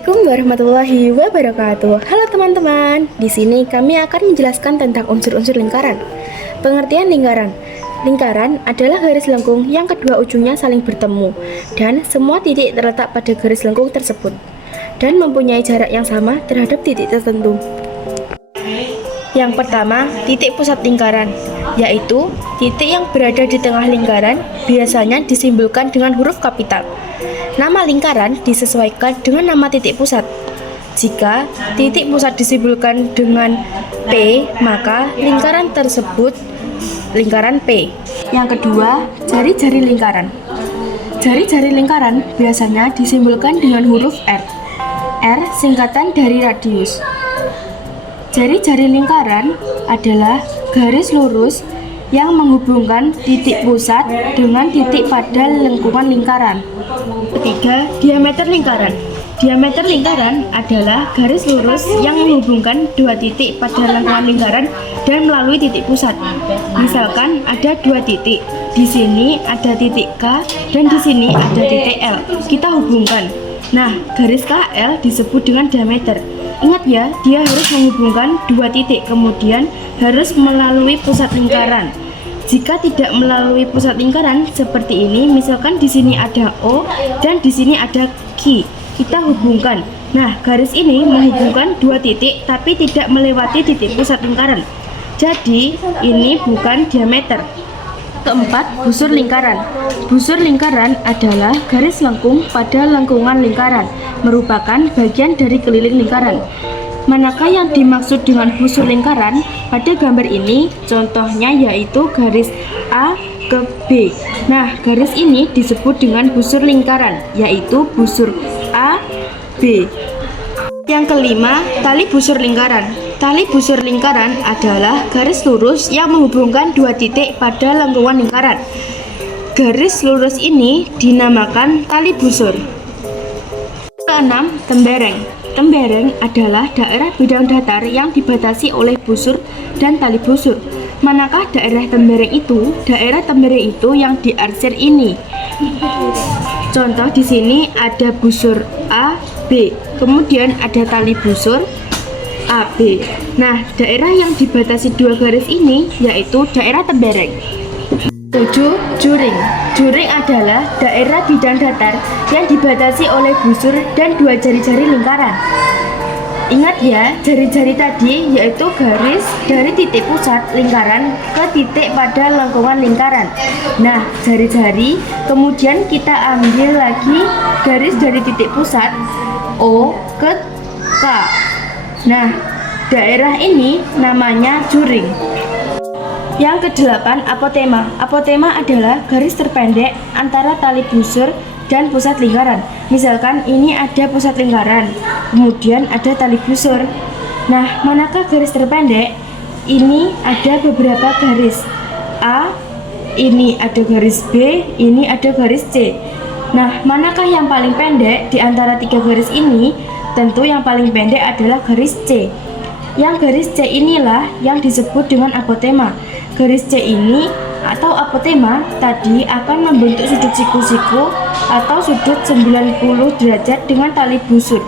Assalamualaikum warahmatullahi wabarakatuh. Halo teman-teman, di sini kami akan menjelaskan tentang unsur-unsur lingkaran. Pengertian lingkaran. Lingkaran adalah garis lengkung yang kedua ujungnya saling bertemu dan semua titik terletak pada garis lengkung tersebut dan mempunyai jarak yang sama terhadap titik tertentu. Yang pertama, titik pusat lingkaran, yaitu titik yang berada di tengah lingkaran biasanya disimbolkan dengan huruf kapital. Nama lingkaran disesuaikan dengan nama titik pusat. Jika titik pusat disimbolkan dengan P, maka lingkaran tersebut lingkaran P. Yang kedua, jari-jari lingkaran. Jari-jari lingkaran biasanya disimbolkan dengan huruf R. R singkatan dari radius. Jari-jari lingkaran adalah garis lurus yang menghubungkan titik pusat dengan titik pada lengkungan lingkaran. Ketiga, diameter lingkaran. Diameter lingkaran adalah garis lurus yang menghubungkan dua titik pada lengkungan lingkaran dan melalui titik pusat. Misalkan ada dua titik, di sini ada titik K dan di sini ada titik L. Kita hubungkan. Nah, garis KL disebut dengan diameter. Ingat ya, dia harus menghubungkan dua titik, kemudian harus melalui pusat lingkaran. Jika tidak melalui pusat lingkaran seperti ini, misalkan di sini ada O dan di sini ada Q, kita hubungkan. Nah, garis ini menghubungkan dua titik tapi tidak melewati titik pusat lingkaran. Jadi, ini bukan diameter. Keempat, busur lingkaran. Busur lingkaran adalah garis lengkung pada lengkungan lingkaran, merupakan bagian dari keliling lingkaran. Manakah yang dimaksud dengan busur lingkaran? Pada gambar ini, contohnya yaitu garis A ke B. Nah, garis ini disebut dengan busur lingkaran, yaitu busur A, B. Yang kelima, tali busur lingkaran. Tali busur lingkaran adalah garis lurus yang menghubungkan dua titik pada lengkungan lingkaran. Garis lurus ini dinamakan tali busur. Keenam, tembereng. Tembereng adalah daerah bidang datar yang dibatasi oleh busur dan tali busur. Manakah daerah tembereng itu? Daerah tembereng itu yang diarsir ini. Contoh di sini ada busur A, B, kemudian ada tali busur AB. Nah, daerah yang dibatasi dua garis ini yaitu daerah tembereng. 7. Juring. Juring adalah daerah bidang datar yang dibatasi oleh busur dan dua jari-jari lingkaran. Ingat ya, jari-jari tadi yaitu garis dari titik pusat lingkaran ke titik pada lengkungan lingkaran. Nah, jari-jari kemudian kita ambil lagi garis dari titik pusat O ke K. Nah, daerah ini namanya juring. Yang kedelapan, apotema. Apotema adalah garis terpendek antara tali busur dan pusat lingkaran. Misalkan ini ada pusat lingkaran, kemudian ada tali busur. Nah, manakah garis terpendek? Ini ada beberapa garis A, ini ada garis B, ini ada garis C. Nah, manakah yang paling pendek di antara tiga garis ini? Tentu yang paling pendek adalah garis C. Yang garis C inilah yang disebut dengan apotema. Garis C ini atau apotema tadi akan membentuk sudut siku-siku atau sudut 90 derajat dengan tali busur.